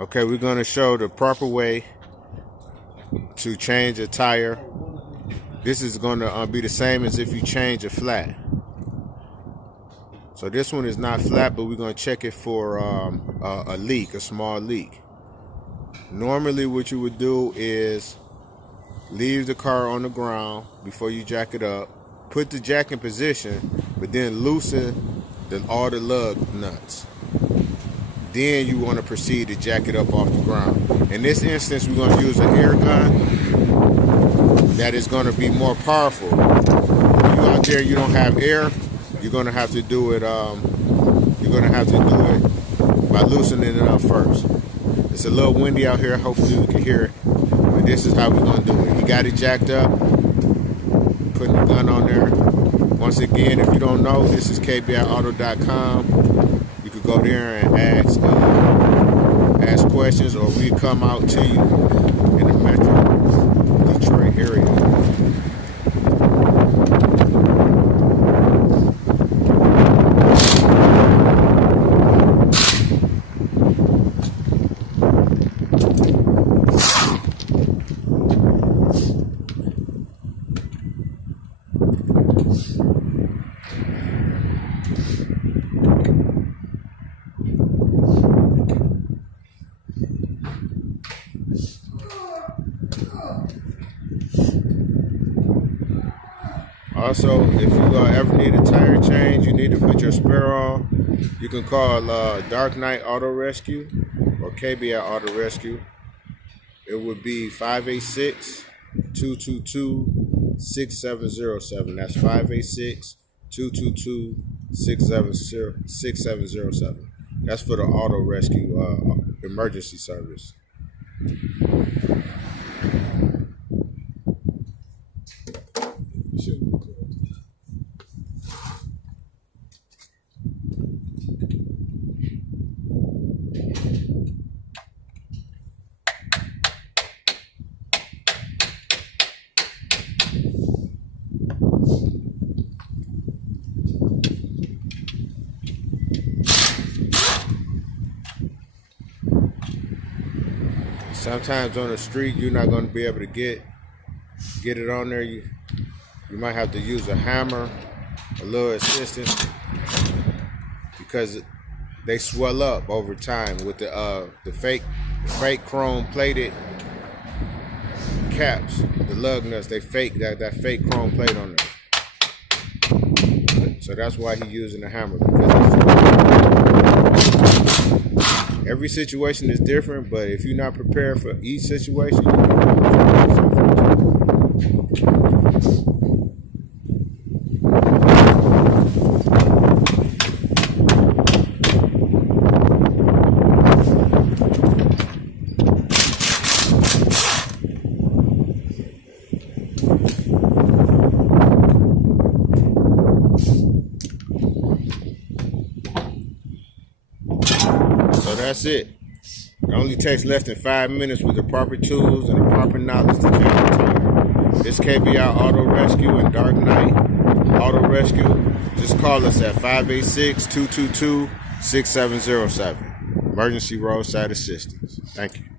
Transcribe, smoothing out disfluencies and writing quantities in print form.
Okay, we're going to show the proper way to change a tire. This is going to be the same as if you change a flat. So this one is not flat, but we're going to check it for a leak, a small leak. Normally what you would do is leave the car on the ground before you jack it up, put the jack in position, but then loosen all the lug nuts. Then you want to proceed to jack it up off the ground. In this instance, we're going to use an air gun that is going to be more powerful. When you're out there, you don't have air, you're going to have to do it. By loosening it up first. It's a little windy out here. Hopefully you can hear it. But this is how we're going to do it. You got it jacked up. Putting the gun on there. Once again, if you don't know, this is kbiauto.com. You could go there and ask questions, or we come out to you in the metro Detroit area. Also, if you ever need a tire change, you need to put your spare on, you can call Dark Knight Auto Rescue or KBI Auto Rescue. It would be 586-222-6707. That's 586-222-6707. That's for the auto rescue emergency service. Sometimes on the street, you're not going to be able to get it on there. You might have to use a hammer, a little assistance, because they swell up over time with the fake chrome plated caps, the lug nuts. They fake that fake chrome plate on there. So that's why he's using a hammer, because every situation is different, but if you're not prepared for each situation, you're not So that's it. It only takes less than 5 minutes with the proper tools and the proper knowledge to change the tire. This KBI Auto Rescue and Dark Knight Auto Rescue. Just call us at 586-222-6707. Emergency roadside assistance. Thank you.